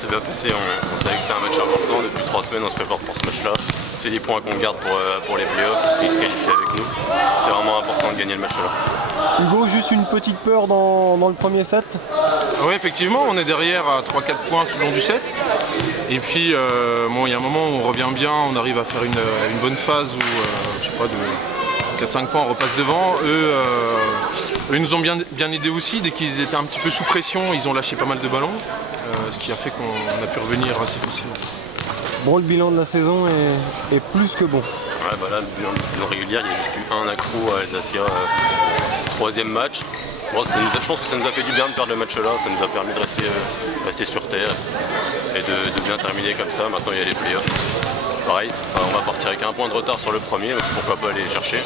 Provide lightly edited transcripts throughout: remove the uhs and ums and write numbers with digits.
s'est bien passé. On savait que c'était un match important. Depuis 3 semaines, on se prépare pour ce match-là. C'est les points qu'on garde pour les playoffs et se qualifier avec nous. C'est vraiment important de gagner le match-là. Hugo, juste une petite peur dans le premier set? Oui, effectivement, on est derrière à 3-4 points tout le long du set. Et puis, bon, il y a un moment où on revient bien, on arrive à faire une bonne phase où, je sais pas, de 4-5 points, on repasse devant. Eux, nous ont bien aidés aussi. Dès qu'ils étaient un petit peu sous pression, ils ont lâché pas mal de ballons, ce qui a fait qu'on a pu revenir assez facilement. Bon, le bilan de la saison est plus que bon. Ouais, bah là, le bilan de la saison régulière, il y a juste eu un accro à Alsacia, 3e match. Bon, je pense que ça nous a fait du bien de perdre le match-là, ça nous a permis de rester sur terre et de bien terminer comme ça. Maintenant, il y a les playoffs. Pareil, on va partir avec un point de retard sur le premier, donc pourquoi pas aller les chercher.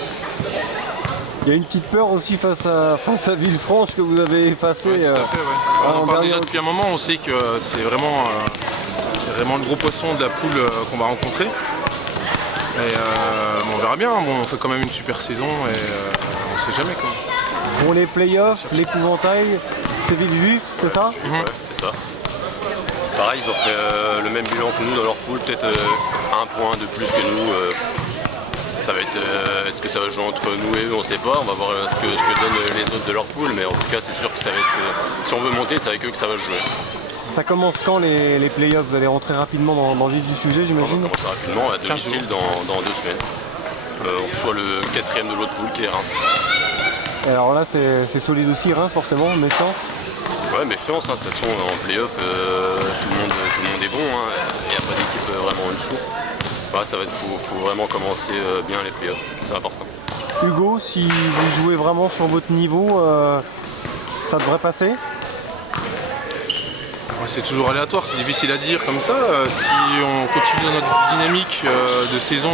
Il y a une petite peur aussi face à Villefranche que vous avez effacé. Ouais, tout à fait, ouais. On parle déjà depuis un moment, on sait que c'est vraiment le gros poisson de la poule qu'on va rencontrer. Et bon, on verra bien, bon, on fait quand même une super saison et on sait jamais quoi. Pour les playoffs, l'épouvantail, c'est Villejuif, c'est ça? Ouais, c'est ça. Pareil, ils ont fait le même bilan que nous dans leur poule, peut-être un point de plus que nous. Ça va être, est-ce que ça va jouer entre nous et eux, on ne sait pas. On va voir ce que donnent les autres de leur poule, mais en tout cas, c'est sûr que ça va être, si on veut monter, c'est avec eux que ça va jouer. Ça commence quand les playoffs? Vous allez rentrer rapidement dans le vif du sujet, j'imagine? On commence rapidement à domicile dans 2 semaines. On reçoit le 4e de l'autre poule qui est Reims. Et alors là, c'est solide aussi, Reims, forcément, méfiance? Ouais, méfiance, hein. De toute façon, en playoff, tout le monde est bon, hein. Il n'y a pas d'équipe vraiment en dessous. Voilà, faut vraiment commencer bien les playoffs, c'est important. Hugo, si vous jouez vraiment sur votre niveau, ça devrait passer? Ouais, c'est toujours aléatoire, c'est difficile à dire comme ça. Si on continue dans notre dynamique de saison,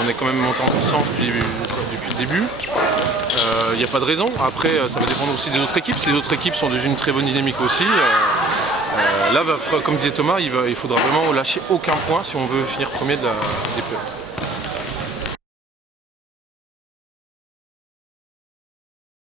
on est quand même monté en puissance depuis le début. Il n'y a pas de raison. Après, ça va dépendre aussi des autres équipes. Si les autres équipes sont dans une très bonne dynamique aussi, là, comme disait Thomas, il faudra vraiment lâcher aucun point si on veut finir premier des playoffs.